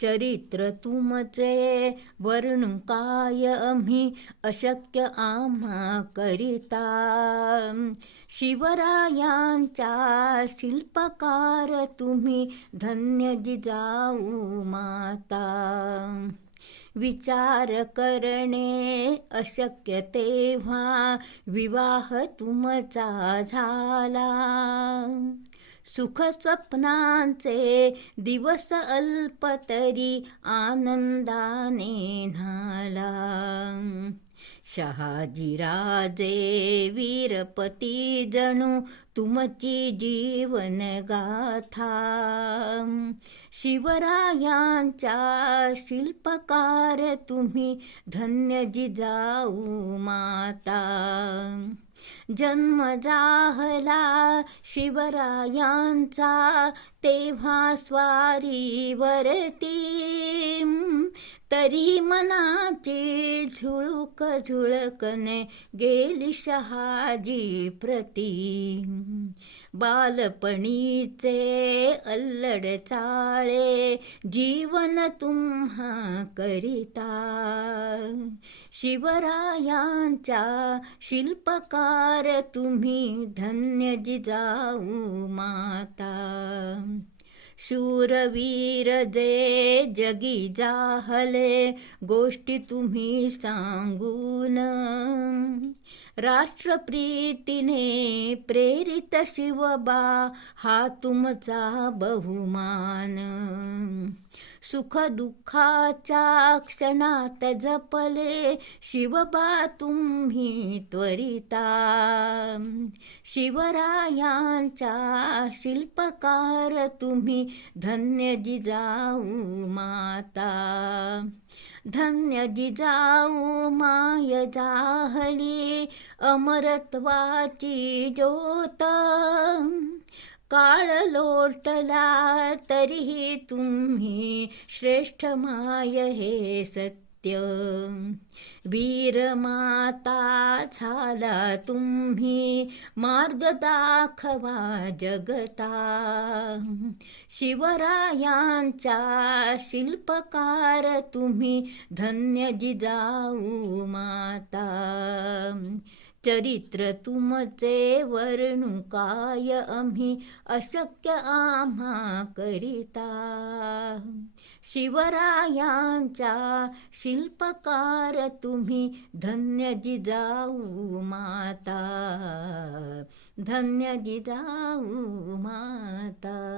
चरित्र तुमचे वर्ण काय आम्ही अशक्य आम्हा करिता? शिवरायांच्या शिल्पकार तुम्ही धन्य जिजाऊ माता. विचार करणे अशक्य तेव्हा विवाह तुमचा झाला. सुख स्वप्नांचे दिवस अल्प तरी आनंदाने न्हाला. शहाजीराजे वीरपती जणू तुमची जीवन गाथा. शिवरायांच्या शिल्पकार तुम्ही धन्य जिजाऊ माता. जन्म जाहला शिवरायांचा तेव्हा स्वारीवरती. तरी मनाची झुळूक झुळकने गेली शहाजी प्रती. बालपणीचे अल्लड चाळे जीवन तुम्हा करिता. शिवरायांच्या शिल्पकार तुम्ही धन्य जिजाऊ माता. शूरवीर जे जगी जाहले गोष्टी तुम्ही सांगून राष्ट्रप्रीतीने प्रेरित शिवबा हा तुमचा बहुमान. सुख दुःखाच्या क्षणात जपले शिवबा तुम्ही त्वरिता. शिवरायांच्या शिल्पकार तुम्ही धन्य जिजाऊ माता. धन्य जिजाऊ माय जाहली अमरत्वाची ज्योत काळ लोटला तरीही तुम्ही श्रेष्ठ माय हे सत्य वीर माता झाला तुम्ही मार्ग दाखवा जगता. शिवरायांच्या शिल्पकार तुम्ही धन्य जिजाऊ माता. चरित्र तुमचे वर्णू काय आम्ही अशक्य आम्हा करिता. शिवरायांच्या शिल्पकार तुम्ही धन्य जिजाऊ माता धन्य जिजाऊ माता.